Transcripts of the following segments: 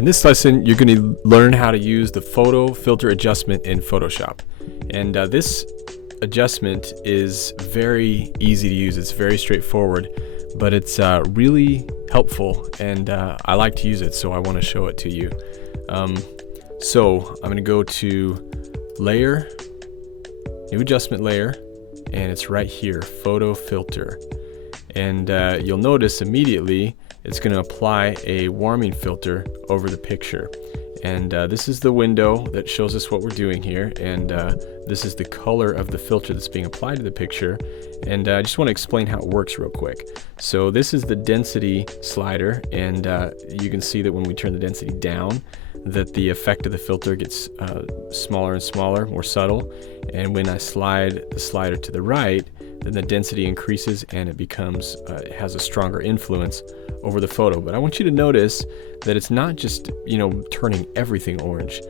In this lesson, you're going to learn how to use the photo filter adjustment in Photoshop. And this adjustment is very easy to use. It's very straightforward, but it's really helpful, and I like to use it, so I want to show it to you. So I'm going to go to Layer, New Adjustment Layer, and it's right here, Photo Filter. And you'll notice immediately it's going to apply a warming filter over the picture. And this is the window that shows us what we're doing here, and this is the color of the filter that's being applied to the picture. And I just want to explain how it works real quick. So this is the density slider, and you can see that when we turn the density down, that the effect of the filter gets smaller and smaller, more subtle. And when I slide the slider to the right, then the density increases and it becomes, it has a stronger influence over the photo. But I want you to notice that it's not just, turning everything orange.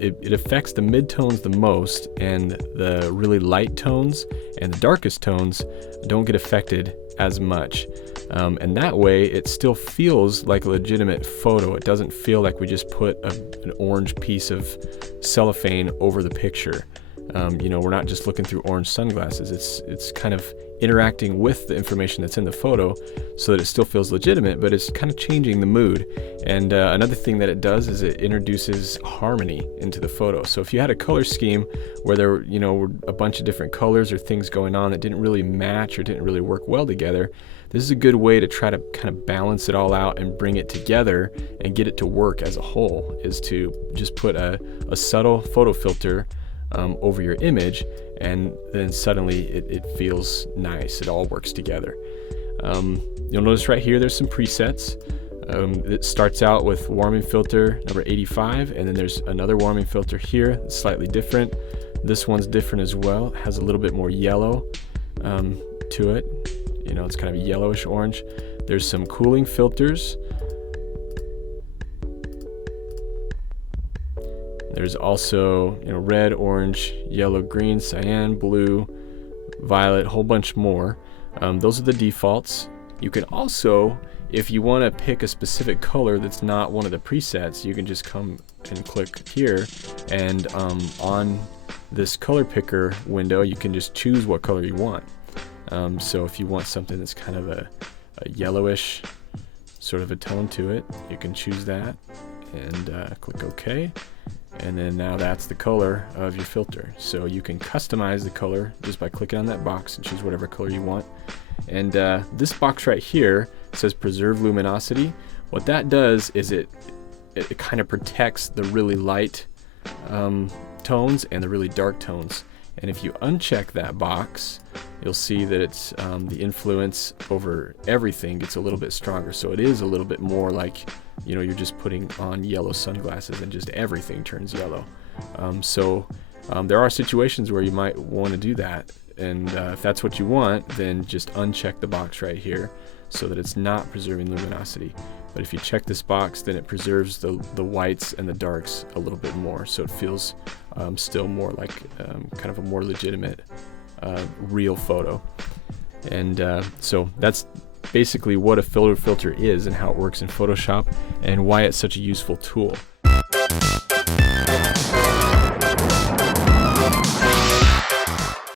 It affects the midtones the most, and the really light tones and the darkest tones don't get affected as much. And that way it still feels like a legitimate photo. It doesn't feel like we just put an orange piece of cellophane over the picture. We're not just looking through orange sunglasses. It's kind of interacting with the information that's in the photo so that it still feels legitimate, but it's kind of changing the mood. And another thing that it does is it introduces harmony into the photo. So if you had a color scheme where there were a bunch of different colors or things going on that didn't really match or didn't really work well together, this is a good way to try to kind of balance it all out and bring it together and get it to work as a whole, is to just put a subtle photo filter over your image, and then suddenly it feels nice. It all works together. You'll notice right here there's some presets. It starts out with warming filter number 85, and then there's another warming filter here that's slightly different. This one's different as well. It has a little bit more yellow to it. It's kind of a yellowish orange. There's some cooling filters. There's also red, orange, yellow, green, cyan, blue, violet, a whole bunch more. Those are the defaults. You can also, if you want to pick a specific color that's not one of the presets, you can just come and click here, and on this color picker window you can just choose what color you want. So if you want something that's kind of a yellowish sort of a tone to it, you can choose that and click OK. And then now that's the color of your filter. So you can customize the color just by clicking on that box and choose whatever color you want. And this box right here says preserve luminosity. What that does is it kind of protects the really light tones and the really dark tones. And if you uncheck that box, you'll see that it's the influence over everything gets a little bit stronger. So it is a little bit more like you're just putting on yellow sunglasses and just everything turns yellow. There are situations where you might want to do that, and if that's what you want, then just uncheck the box right here so that it's not preserving luminosity. But if you check this box, then it preserves the whites and the darks a little bit more, so it feels still more like kind of a more legitimate real photo. And so that's basically what a filter is and how it works in Photoshop and why it's such a useful tool.